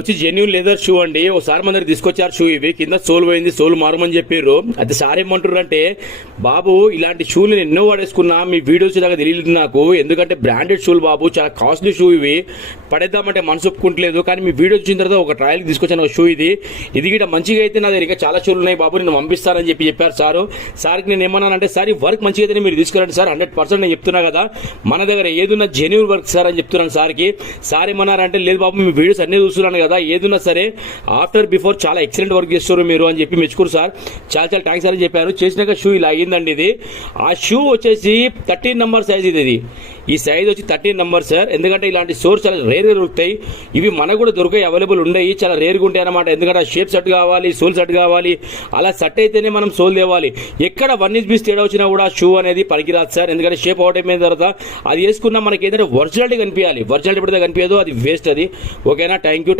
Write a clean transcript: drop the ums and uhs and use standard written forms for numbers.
వచ్చి genuine leather shoe అండి. ఒకసారి మన దగ్గర తీసుకొచ్చారు షూ. ఇవి కింద సోల్ పోయింది, సోల్ మారమని చెప్పారు. అది సార్ ఏమంటారు అంటే, బాబు ఇలాంటి షూలు నేను ఎన్నో వాడేసుకున్నా, మీ వీడియోస్ దాకా తెలియదు నాకు. ఎందుకంటే బ్రాండెడ్ షూలు బాబు, చాలా కాస్ట్లీ షూ ఇవి. పడేద్దామంటే మనసు ఒప్పుకుంటలేదు. కానీ మీ వీడియో వచ్చిన తర్వాత ఒక ట్రయల్కి తీసుకొచ్చాను షూ. ఇది గిట మంచిగా అయితే నా దగ్గర ఇంకా చాలా షూలు ఉన్నాయి బాబు, నేను పంపిస్తానని చెప్పారు సారు. సార్కి నేను ఏమన్నానంటే, సార్ ఈ వర్క్ మంచిగా అయితే మీరు తీసుకురండి సార్, 100% నేను చెప్తున్నా కదా, మన దగ్గర ఏదున్నా జెన్యూన్ వర్క్ సార్ అని చెప్తున్నాను సార్కి. సార్ ఏమన్నారంటే, లేదు బాబు మీ వీడియోస్ అన్నీ చూస్తున్నాను కదా, ఏదున్నా సరే ఆఫ్టర్ బిఫోర్ చాలా ఎక్సలెంట్ వర్క్ చేస్తారు మీరు అని చెప్పి మెచ్చుకోరు సార్. చాలా చాలా థ్యాంక్స్ అని చెప్పారు. చేసినాక షూ ఇలా అయ్యిందండి. ఇది ఆ షూ వచ్చేసి 13 నెంబర్ సైజ్. ఇది ఈ సైజ్ వచ్చి 13 నెంబర్ సార్. ఎందుకంటే ఇలాంటి సోర్స్ చాలా రేర్గా దొరుకుతాయి. ఇవి మనకు కూడా దొరికాయి, అవైలబుల్ ఉన్నాయి, చాలా రేర్గా ఉంటాయి అనమాట. ఎందుకంటే షేప్ సెట్ కావాలి, సోల్ సెట్ కావాలి. అలా సెట్ అయితేనే మనం సోల్ తేవాలి. ఎక్కడ 1 ఇంచ్ పీస్ తేడా వచ్చినా కూడా షూ అనేది పనికిరాదు సార్. ఎందుకంటే షేప్ అవుట్ అయిపోయిన తర్వాత అది వేసుకున్నా మనకి ఏంటంటే ఒరిజినాలిటీ కనిపించాలి. ఒరిజినాలిటీ ఎప్పుడైతే కనిపించదో అది వేస్ట్ అది. ఓకేనా? Thank you.